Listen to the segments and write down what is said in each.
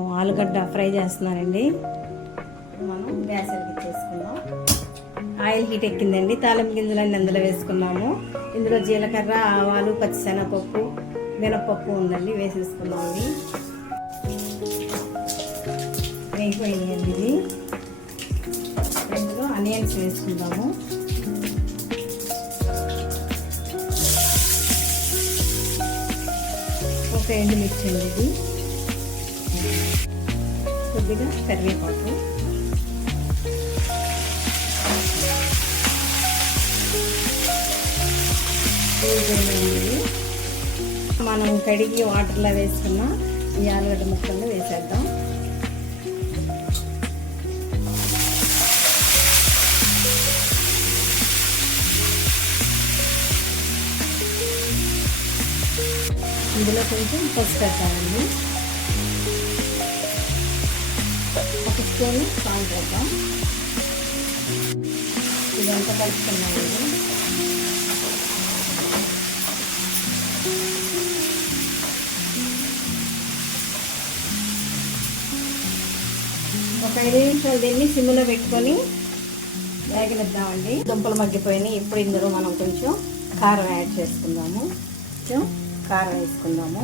ఆలుగడ్డ ఫ్రై చేస్తున్నానండి మనం గ్యాస్ వెలిగించేసుకుందాం ఆయిల్ హీట్ ఎక్కిందండి. తాలింపు గింజలన్నీ అందులో వేసుకున్నాము. ఇందులో జీలకర్ర ఆవాలు పచ్చిశనగపప్పు మినపప్పు ఉందండి. వేసేసుకున్నాం ఇవి వేగిపోయిందండి ఇది ఇందులో అనియన్స్ వేసుకుందాము. ఒక ఎండు మిర్చి అండి ఇది. కొద్దిగా కరివేపాకు. మనం కడిగి వాటర్లో వేసుకున్న ఈ ఆలుగడ్డ ముక్కల్లో వేసేద్దాం. ఇందులో కొంచెం పసుపు పెట్టాలండి. ఒక స్పూన్ చేద్దాం ఇదంతా కలుపుకున్నామండి ఒక ఐదు నిమిషాలు దీన్ని సిమ్లో పెట్టుకొని వేగనిద్దామండి. దుంపలు మగ్గిపోయినాయి. ఇప్పుడు ఇందులో మనం కొంచెం కారం యాడ్ చేసుకుందాము. కొంచెం కారం వేసుకుందాము.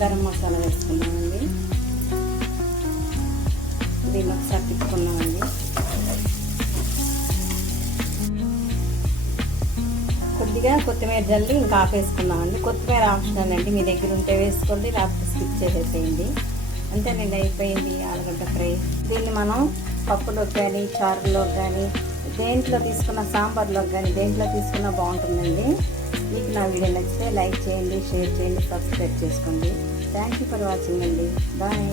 గరం మసాలా వేసుకున్నామండి. దీన్ని ఒకసారి తిప్పుకున్నామండి కొద్దిగా కొత్తిమీర జల్లి ఇంకా ఆపేసుకున్నామండి కొత్తిమీర ఆప్షనల్ అండి. మీ దగ్గర ఉంటే వేసుకోండి లేకపోతే స్కిప్ చేసేసేయండి. అంతేనండి అయిపోయింది ఆలుగడ్డ ఫ్రై. దీన్ని మనం పప్పులో కానీ చారులో కానీ దేంట్లో తీసుకున్న సాంబార్లో కానీ దేంట్లో తీసుకున్నా బాగుంటుందండి. మీకు నా వీడియో నచ్చితే లైక్ చేయండి షేర్ చేయండి సబ్స్క్రైబ్ చేసుకోండి. థ్యాంక్ యూ ఫర్ వాచింగ్ అండి. బాయ్